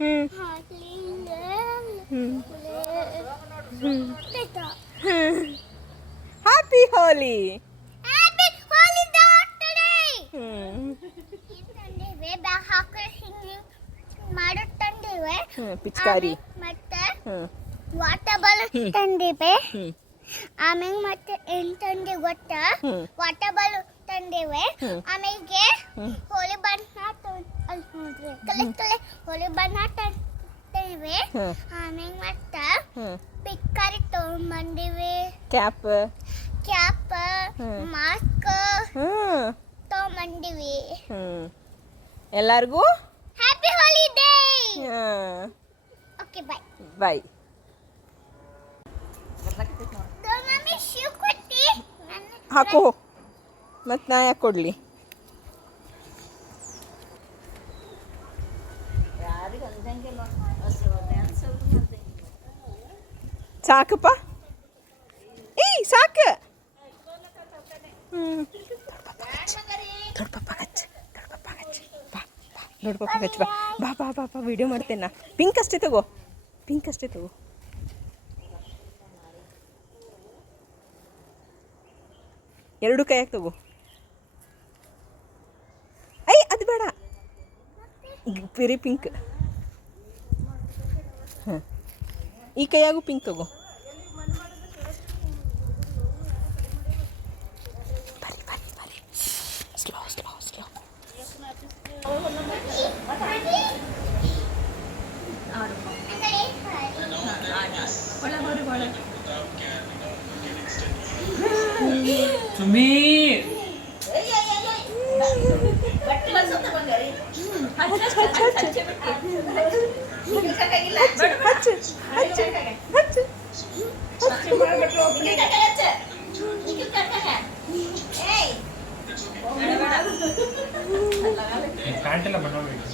ಹ್ಮ್ ಹ್ಮ್ happy ಹೋಲಿ. ಪಿಚಕಾರಿ ಮತ್ತೆ water ball ತಂದಿವೆ. ಆಮೇಲೆ ಮತ್ತೆ ಏನ್ ತಂದಿ ಗೊತ್ತಾ? ವಾಟರ್ ಬಾಲ್ ತಂದಿವೆ. ಆಮೇಲೆ ಹೋಲಿ ಬಣ್ಣ ಅಲ್ಲಿ ನೋಡ್ರಿ ಕಲೆ ಹೋಲಿ ಬಣ್ಣ ತಂದಿವೆ. ಆಮೇಲೆ ಮತ್ತೆ ಪಿಕ್ಕಾರಿ ತಗೊಂಡ್ಬಂದಿವೆ. ಕ್ಯಾಪ್ ಮಾಸ್ಕ್ ತಗೊಂಡ್ಬಂದಿವಿ. ಎಲ್ಲಾರ್ಗೂ happy holiday. Okay bye. Bye. Mummy shoe ಕೊಟ್ಟಿ ಹಾಕೋ. ಮತ್ತೆ ನಾ ಯಾಕೆ ಕೊಡಲಿ? ಸಾಕಪ್ಪ. ಏಯ್ ಸಾಕು. ದೊಡ್ಡ ಪಪ್ಪ ಹಚ್ಚ ಬಾ ದೊಡ್ಡ ಪಪ್ಪ ಹಚ್ಚ ಬಾ ಬಾ ಬಾ ಬಾ ವಿಡಿಯೋ ಮಾಡ್ತೇನೆ ನಾ. ಪಿಂಕ್ ಅಷ್ಟೇ ತಗೋ. ಎರಡು ಕೈಯಾಗ ತಗೋ. ಐ ಅದು ಬೇಡ, ಪಿರಿ ಪಿಂಕ್. ಹಾಂ ಈ ಕೈಯಾಗೂ ಪಿಂಕ್ ತಗೋ. ಬರಿ ಸ್ಲೋ. ಸುಮ್ಮಿ ಪ್ಯಾಂಟೆಲ್ಲ ಬಣ್ಣಬೇಕು.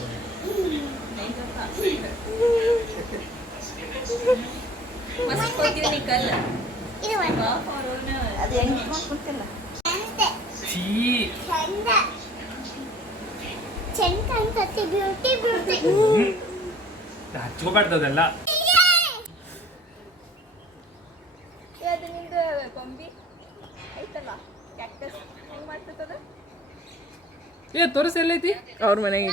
ಹಚ್ಕೋಬಾರ್ದಲ್ಲ. ತೋರಿಸಿ ಎಲ್ಲೈತಿ ಅವ್ರ ಮನೆಗೆ.